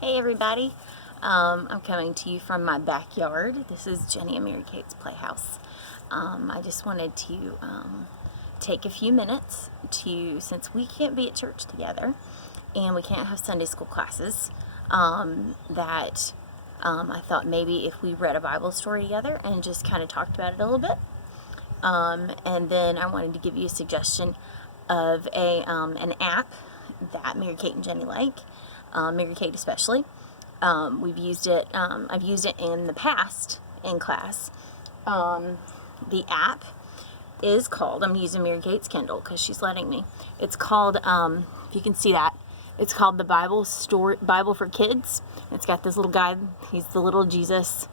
Hey everybody, I'm coming to you from my backyard. This is Jenny and Mary Kate's Playhouse. I just wanted to take a few minutes since we can't be at church together and we can't have Sunday school classes, that I thought maybe if we read a Bible story together and just kind of talked about it a little bit. And then I wanted to give you a suggestion of an app that Mary Kate and Jenny like. Mary Kate especially. We've used it, I've used it in the past in class. The app is called, I'm using Mary Kate's Kindle because she's letting me. It's called, if you can see that, it's called the Bible for Kids. It's got this little guy, he's the little Jesus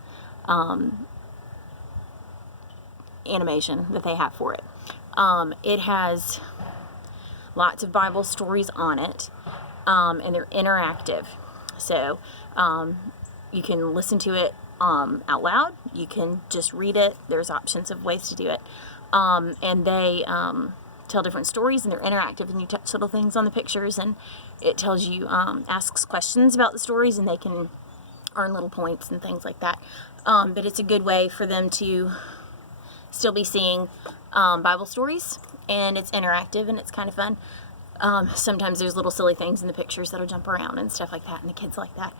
animation that they have for it. It has lots of Bible stories on it. And they're interactive, so you can listen to it out loud, you can just read it, there's options of ways to do it, and they tell different stories and they're interactive, and you touch little things on the pictures and it tells you, asks questions about the stories, and they can earn little points and things like that, but it's a good way for them to still be seeing Bible stories, and it's interactive and it's kind of fun. Sometimes there's little silly things in the pictures that'll jump around and stuff like that, and the kids like that.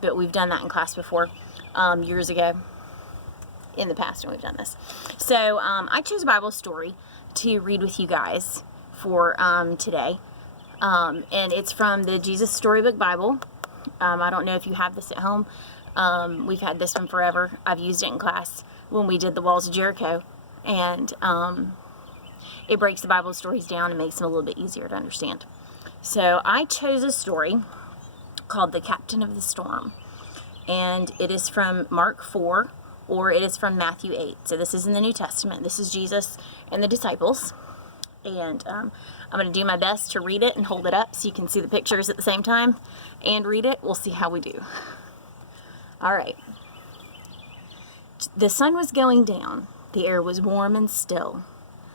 But we've done that in class before, years ago in the past when we've done this. So I chose a Bible story to read with you guys for today. And it's from the Jesus Storybook Bible. I don't know if you have this at home. We've had this one forever. I've used it in class when we did the Walls of Jericho. And it breaks the Bible stories down and makes them a little bit easier to understand. So I chose a story called The Captain of the Storm. And it is from Mark 4, or it is from Matthew 8. So this is in the New Testament. This is Jesus and the disciples. And I'm going to do my best to read it and hold it up so you can see the pictures at the same time and read it. We'll see how we do. All right. The sun was going down. The air was warm and still.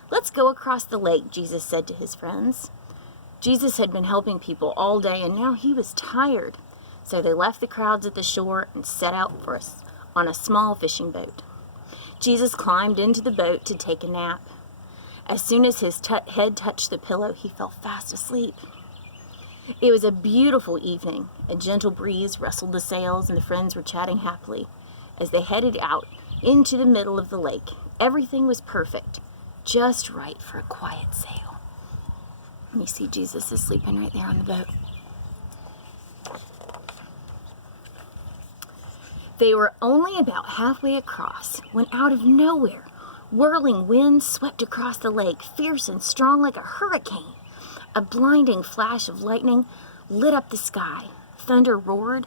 "Let's go across the lake," Jesus said to his friends. Jesus had been helping people all day, and now he was tired. So they left the crowds at the shore and set out for us on a small fishing boat. Jesus climbed into the boat to take a nap. As soon as his head touched the pillow, he fell fast asleep. It was a beautiful evening. A gentle breeze rustled the sails, and the friends were chatting happily as they headed out into the middle of the lake. Everything was perfect. Just right for a quiet sail. You see Jesus is sleeping right there on the boat. They were only about halfway across when out of nowhere, whirling winds swept across the lake, fierce and strong like a hurricane. A blinding flash of lightning lit up the sky. Thunder roared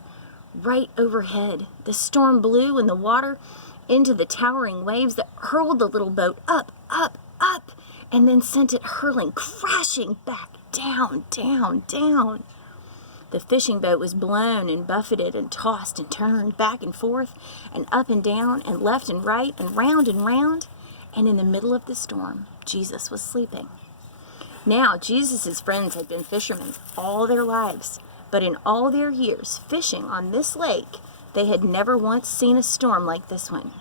right overhead. The storm blew in the water into the towering waves that hurled the little boat up, and then sent it hurling, crashing back, down. The fishing boat was blown and buffeted and tossed and turned back and forth and up and down and left and right and round, and in the middle of the storm, Jesus was sleeping. Now, Jesus' friends had been fishermen all their lives, but in all their years fishing on this lake, they had never once seen a storm like this one.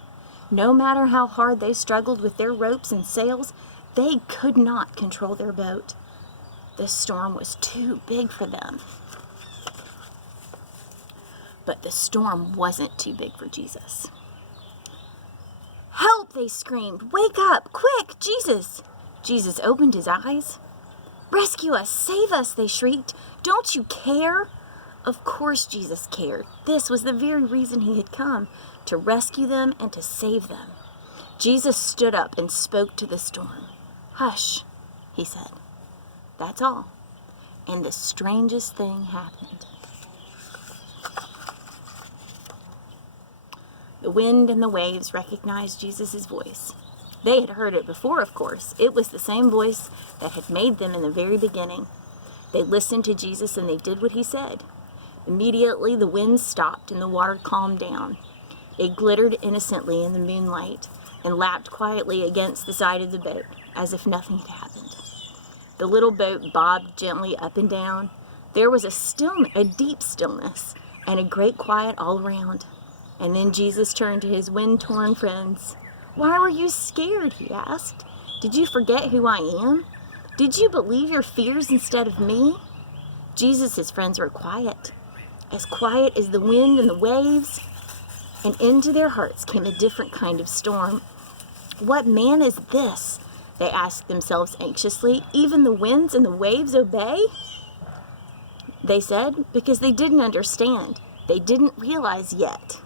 No matter how hard they struggled with their ropes and sails, they could not control their boat. The storm was too big for them. But the storm wasn't too big for Jesus. "Help!" they screamed. "Wake up! Quick, Jesus!" Jesus opened his eyes. "Rescue us! Save us!" they shrieked. "Don't you care?" Of course Jesus cared. This was the very reason he had come, to rescue them and to save them. Jesus stood up and spoke to the storm. "Hush," he said. That's all. And the strangest thing happened. The wind and the waves recognized Jesus' voice. They had heard it before, of course. It was the same voice that had made them in the very beginning. They listened to Jesus and they did what he said. Immediately the wind stopped and the water calmed down. It glittered innocently in the moonlight and lapped quietly against the side of the boat, as if nothing had happened. The little boat bobbed gently up and down. There was a deep stillness, and a great quiet all around. And then Jesus turned to his wind-torn friends. "Why were you scared?" he asked. "Did you forget who I am? Did you believe your fears instead of me?" Jesus' friends were quiet as the wind and the waves, and into their hearts came a different kind of storm. "What man is this?" they asked themselves anxiously. "Even the winds and the waves obey?" They said, because they didn't understand. They didn't realize yet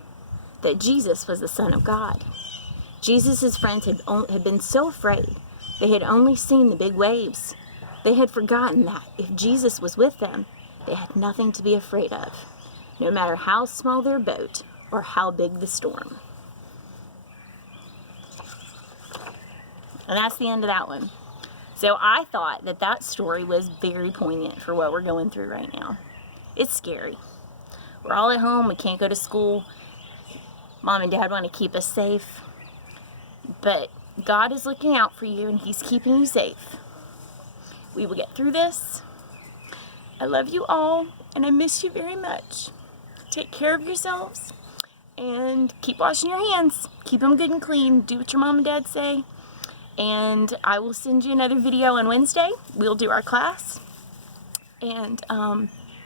that Jesus was the Son of God. Jesus' friends had been so afraid. They had only seen the big waves. They had forgotten that if Jesus was with them, they had nothing to be afraid of, no matter how small their boat or how big the storm. And that's the end of that one. So I thought that story was very poignant for what we're going through right now. It's scary. We're all at home. We can't go to school. Mom and Dad want to keep us safe. But God is looking out for you, and he's keeping you safe. We will get through this. I love you all, and I miss you very much. Take care of yourselves, and keep washing your hands. Keep them good and clean. Do what your mom and dad say. And I will send you another video on Wednesday. We'll do our class. And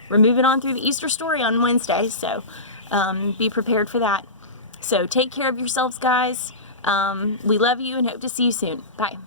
we're moving on through the Easter story on Wednesday, so be prepared for that. So take care of yourselves, guys. We love you and hope to see you soon. Bye.